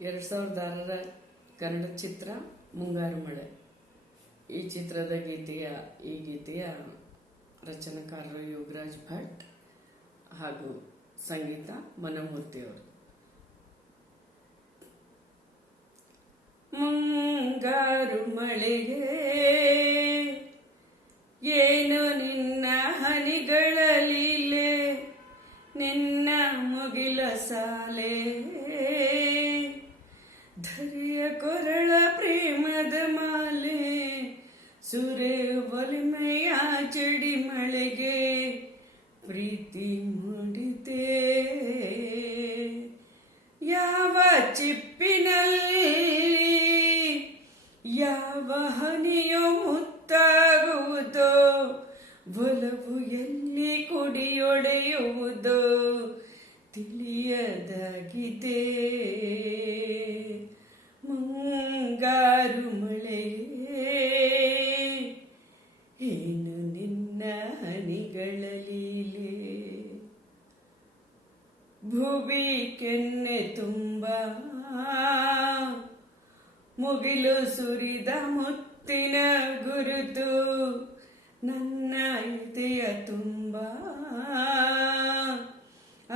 2006ರ ಕನ್ನಡ ಚಿತ್ರ ಮುಂಗಾರು ಮಳೆ. ಈ ಚಿತ್ರದ ಗೀತೆಯ ರಚನಾಕಾರರು ಯೋಗರಾಜ್ ಭಟ್ ಹಾಗೂ ಸಂಗೀತ ಮನಮೂರ್ತಿಯವರು. ಮುಂಗಾರು ಮಳೆಗೆ ಏನು ನಿನ್ನ ಹನಿಗಳಲೀಲೆ, ನಿನ್ನ ಮುಗಿಲ ಸಾಲೆ, ಧರೆಯ ಕೊರಳ ಪ್ರೇಮದ ಮಾಲೆ, ಸುರೆ ಒಲಿಮೆಯ ಜಡಿ ಮಳೆಗೆ ಪ್ರೀತಿ ಮೂಡಿದೆ. ಯಾವ ಚಿಪ್ಪಿನಲ್ಲಿ ಯಾವ ಹನಿಯೋ ಮುತ್ತಾಗುವುದೋ, ಒಲವು ಎಲ್ಲಿ ಕುಡಿಯೊಡೆಯುವುದೋ ತಿಳಿಯದಾಗಿದೆ. ಮುಂಗಾರು ಮಳೆಯೇ ಏನು ನಿನ್ನ ಹನಿಗಳ ಲೀಲೆ. ಭುವಿ ಕೆನ್ನೆ ತುಂಬ ಮುಗಿಲು ಸುರಿದ ಮುತ್ತಿನ ಗುರುತು, ನನ್ನ ಎದೆಯ ತುಂಬ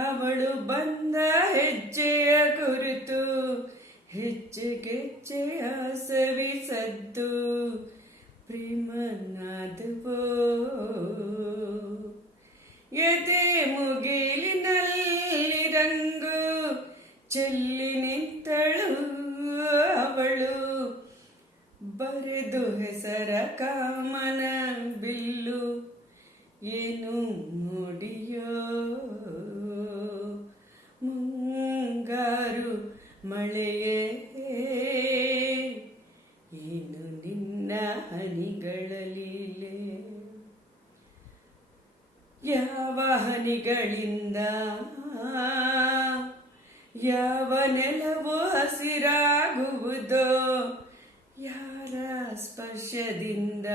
ಅವಳು ಬಂದ ಹೆಜ್ಜೆಯ ಗುರುತು, ಹೆಜ್ಜೆಗೆಜ್ಜೆಯ ಸವಿಸದ್ದು ಪ್ರೇಮನಾದವೋ. ಎದೆ ಮುಗಿಲಿನಲ್ಲಿ ರಂಗು ಚೆಲ್ಲಿ ನಿಂತಳು ಅವಳು, ಬರೆದು ಹೆಸರ ಕಾಮನ ಬಿಲ್ಲು ಏನು ನೋಡಿಯೋ. ಮುಂಗಾರು ಮಳೆಯೇ ಏನು ನಿನ್ನ ಹನಿಗಳ ಲೀಲೆ. ಯಾವ ಹನಿಗಳಿಂದ ಯಾವ ನೆಲವು ಹಸಿರಾಗುವುದೋ, ಯಾರ ಸ್ಪರ್ಶದಿಂದ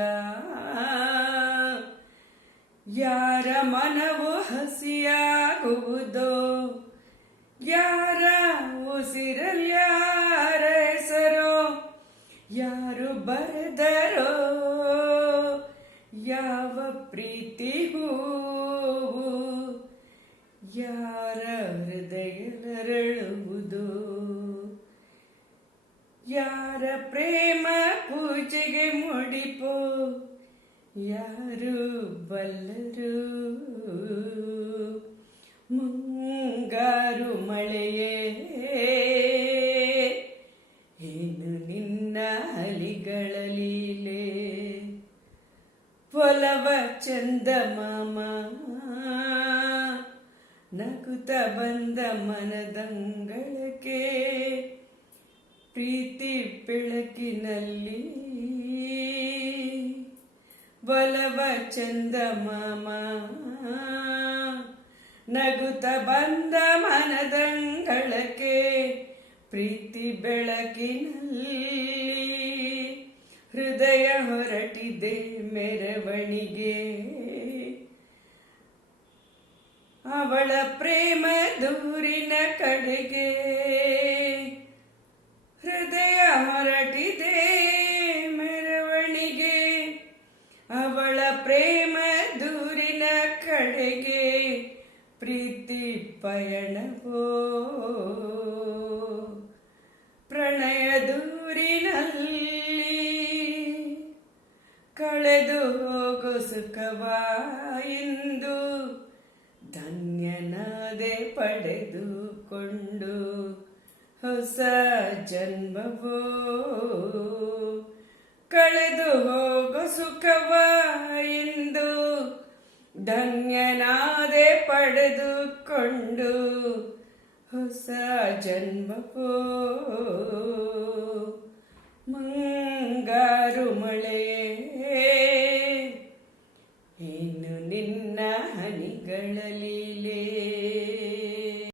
ಯಾರ ಮನವು ಹಸಿಯಾಗುವುದೋ, ಯಾರ ಉಸಿರಲ್ಯಾರ ಹೆಸರೋ ಯಾರು ಬರೆದರೋ, ಯಾವ ಪ್ರೀತಿಗೂ ಯಾರ ಹೃದಯರಳುವುದು, ಯಾರ ಪ್ರೇಮ ಪೂಜೆಗೆ ಮುಡಿಪೋ ಯಾರು ಬಲ್ಲರು. ಮುಂಗಾರು ಮಳೆಯೇ ಏನು ನಿನ್ನ ಹಲಿಗಳ ಲೀಲೆ. ಒಲವ ಚಂದಮಾಮ ನಗುತ್ತ ಬಂದ ಮನದಂಗಳಕ್ಕೆ, ಪ್ರೀತಿ ಬೆಳಕಿನಲ್ಲಿ ಒಲವ ಚಂದಮಾಮ ನಗುತ್ತ ಬಂದ ಮನದಂಗಳಕ್ಕೆ, ಪ್ರೀತಿ ಬೆಳಕಿನಲ್ಲಿ ಹೃದಯ ಹೊರಟಿದೆ ಮೆರವಣಿಗೆ. ಅವಳ ಪ್ರೇಮ ದೂರಿನ ಕಡೆಗೆ ಹೃದಯ ಹೊರಟಿದೆ ಮೆರವಣಿಗೆ. ಅವಳ ಪ್ರೇಮ ದೂರಿನ ಕಡೆಗೆ ಪ್ರೀತಿ ಪಯಣವೋ. ಪ್ರಣಯ ದೂರಿನಲ್ಲಿ ಕಳೆದು ಹೋಗೋ ಸುಖವ ಇಂದು ಧನ್ಯನಾದೆ ಪಡೆದುಕೊಂಡು, ಹೊಸ ಜನ್ಮವೋ. ಕಳೆದು ಹೋಗೋ ಸುಖವ ಇಂದು ಧನ್ಯನಾದೆ ಪಡೆದುಕೊಂಡು, ಹೊಸ ಜನ್ಮವೋ.